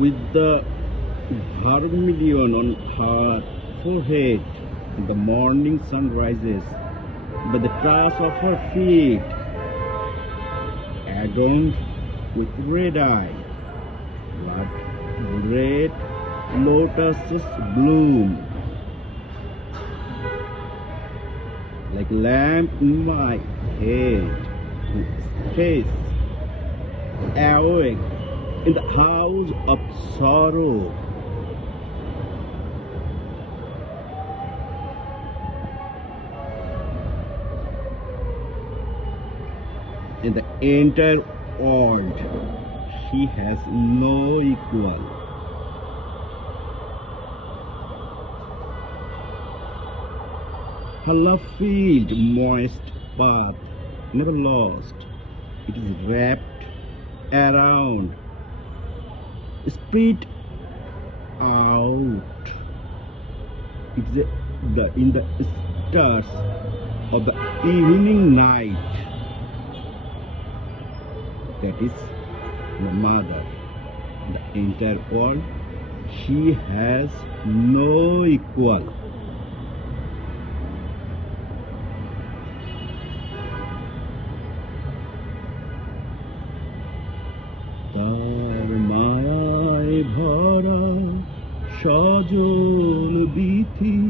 with the vermilion on her forehead. The morning sun rises by the toes of her feet, adorned with red eye, like red lotuses bloom, like lamp in my head, face awake in the house of sorrow. In the entire world, she has no equal. Her love-filled, moist path, never lost. It is wrapped around, spread out. It's in the stars of the evening night. That is the mother. The entire world, she has no equal. তার মায়ায় ভরা সজল বিথি,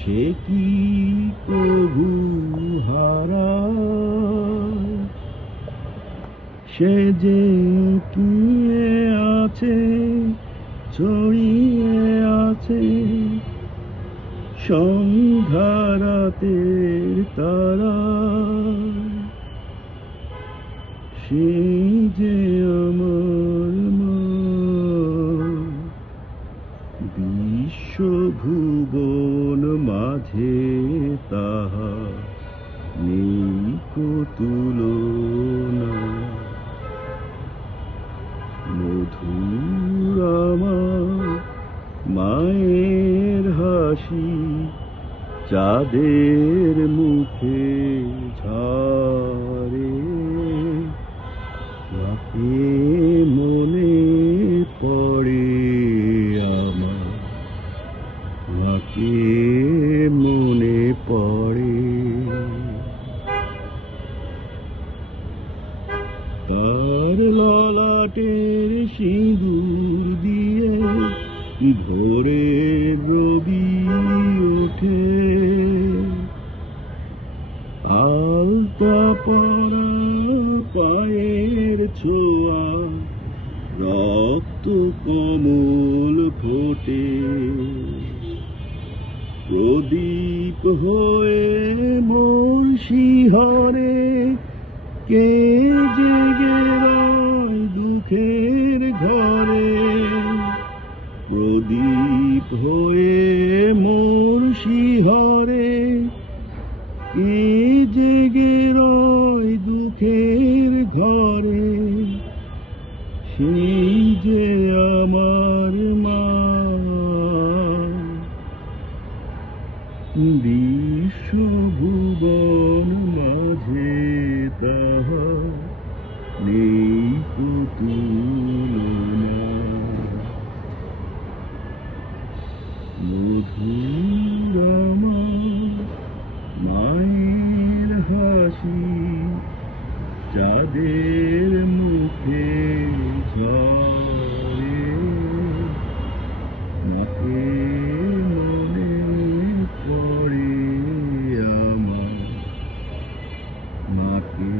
সে কি কভু হারায়? সে যে কিয়ে আছে, ছড়িয়ে আছে সন্ধ্যারাতের তারা। সে যে আমার মা, বিশ্বভুবন মাঝে তাহা নেই কো তুলনা। মধুর আমার মায়ের হাসি, চাঁদের মুখে ঝরে। মাকে মনে পড়ে আমার, মাকে মনে পড়ে। তার ললাটের সিঁদুর দিয়ে ভোরের রবি ওঠে। আলতা পরা পায়ের ছোঁয়া, রক্ত কমল ফোটে। প্রদীপ হয়ে মোর শিহরে, কে জেগে রয় দুঃখের ঘরে। প্রদীপ হয়ে মোর শিহরে, কে জেগে রয় দুঃখের ঘরে। সেই যে আমার মা, বিশ্বভুবন মাঝে তাহা নেই কো তুলনা। মধুর আমার মায়ের হাসি, চাঁদের মুখে ঝরে। মাকে মনে পড়ে আমার, মাকে